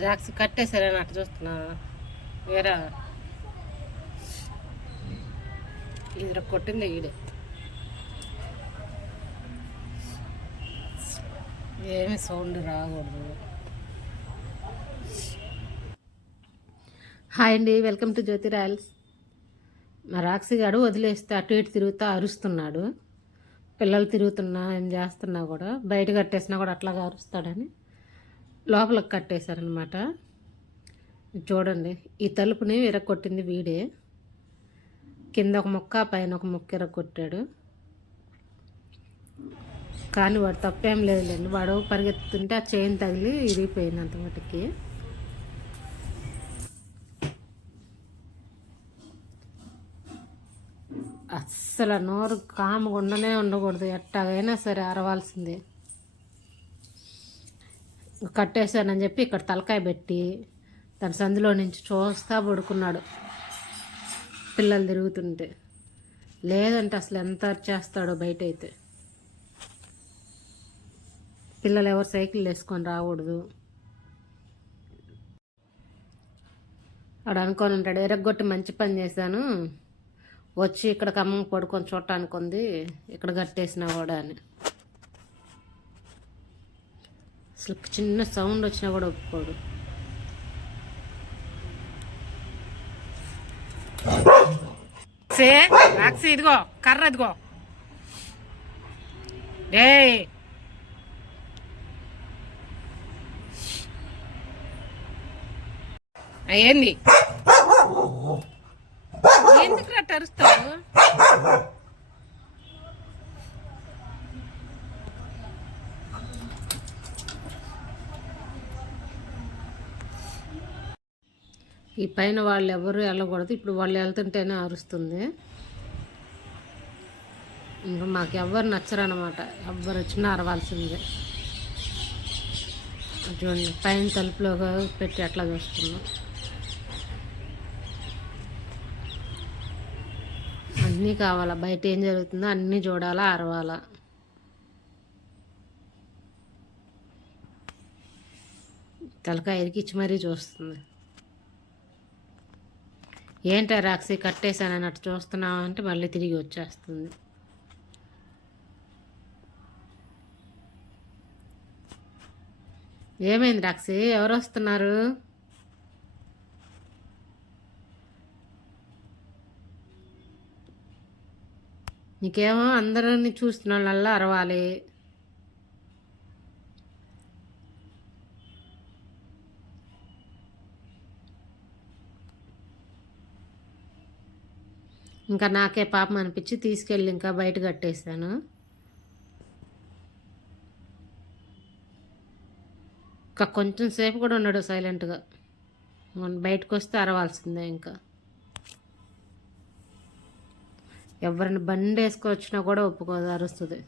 డ్రాక్స్ కట్టేసారని అట్ట చూస్తున్నా. వేరా ఇది కొట్టింది ఈడు. ఏమి సౌండ్ రాకూడదు. హాయ్ అండి వెల్కమ్ టు జ్యోతి రాయల్స్. మా రాక్సి గాడు వదిలేస్తే అటు ఇటు తిరుగుతా అరుస్తున్నాడు. పిల్లలు తిరుగుతున్నా ఏం చేస్తున్నా కూడా బయట కట్టేసినా కూడా అట్లాగా అరుస్తాడని. లోపలికి కట్టేశారనమాట. చూడండి ఈ తలుపుని విరగొట్టింది వీడే. కింద ఒక ముక్క పైన ఒక ముక్క ఇరగొట్టాడు కానీ వాడు తప్పేం లేదులేండి. వాడు పరిగెత్తుంటే ఆ చైన్ తగిలి ఇరిగిపోయింది అంత మటుకి అస్సలు నోరు కామగుండనే ఉండకూడదు. ఎట్టాగైనా సరే అరవాల్సిందే. కట్టేశానని చెప్పి ఇక్కడ తలకాయ పెట్టి తన సందులో నుంచి చూస్తా పడుకున్నాడు. పిల్లలు తిరుగుతుంటే. లేదంటే అసలు ఎంత చేస్తాడో బయట అయితే పిల్లలు ఎవరు సైకిల్ వేసుకొని రాకూడదు. వాడు అనుకొని ఉంటాడు ఎరగొట్టి మంచి పని చేశాను. వచ్చి ఇక్కడ కమ్మ పడుకొని చూడటానికి ఉంది. ఇక్కడ కట్టేసినా కూడా అని. అసలు చిన్న సౌండ్ వచ్చినా కూడా ఒప్పుకోడు. రాక్సి ఇదిగో కర్ర ఇదిగో. డే ఏంది? ఎందుకు రా అరుస్తావు ఈ పైన వాళ్ళు ఎవరు వెళ్ళకూడదు. ఇప్పుడు వాళ్ళు వెళ్తుంటేనే అరుస్తుంది. ఇంకా మాకు ఎవ్వరు నచ్చరనమాట ఎవ్వరు వచ్చినా అరవాల్సిందే. చూడండి పైన తలుపులో పెట్టి అట్లా చూస్తున్నాం. అన్నీ కావాలా. బయట ఏం జరుగుతుందో అన్నీ చూడాలా అరవాలా. తలకాయ ఇరికిచ్చి మరీ చూస్తుంది. ఏంటా రాక్సి కట్టేశాను అన్నట్టు చూస్తున్నావు అంటే మళ్ళీ తిరిగి వచ్చేస్తుంది. ఏమైంది రాక్సి ఎవరు వస్తున్నారు? నీకేమో అందరిని చూస్తున్న వాళ్ళల్లా అరవాలి. ఇంకా నాకే పాపం అనిపించి తీసుకెళ్ళి ఇంకా బయట కట్టేశాను. ఇంకా కొంచెం సేపు కూడా ఉన్నాడు సైలెంట్గా. మనం బయటకు వస్తే అరవాల్సిందే ఇంకా. ఎవరిని బండి వేసుకొచ్చినా కూడా ఒప్పుకోదు అరుస్తుంది.